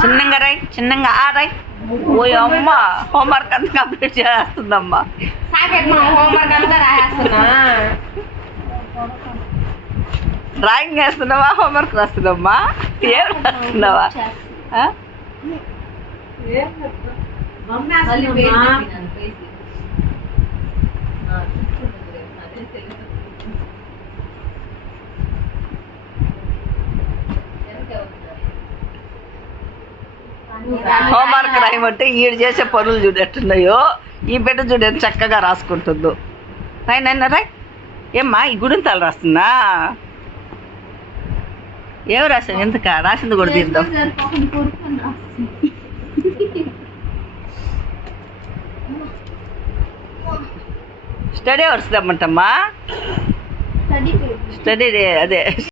చిన్నగా రాయి, చిన్నగా రాయి. ఓ అమ్మ హోంవర్క్ అంతా కంప్లీట్ చేస్తుందమ్మా. డ్రాయింగ్ వేస్తున్నావా, హోంవర్క్ రాస్తున్నామ్మా? ఏం రాస్తున్నావా? హోంవర్క్ రాయమంటే ఈడు చేసే పనులు చూడెట్టున్నాయో, ఈ బిడ్డ చూడు ఎంత చక్కగా రాసుకుంటుందో. రాయనైనా రాయ్. ఏమ్మా ఈ గుడింతాలు రాస్తుందా? ఏమి రాసావు? ఎందుక రాసింది కూడా తీద్దాం. Study hours రమ్మంటమ్మా. స్టడీ అదే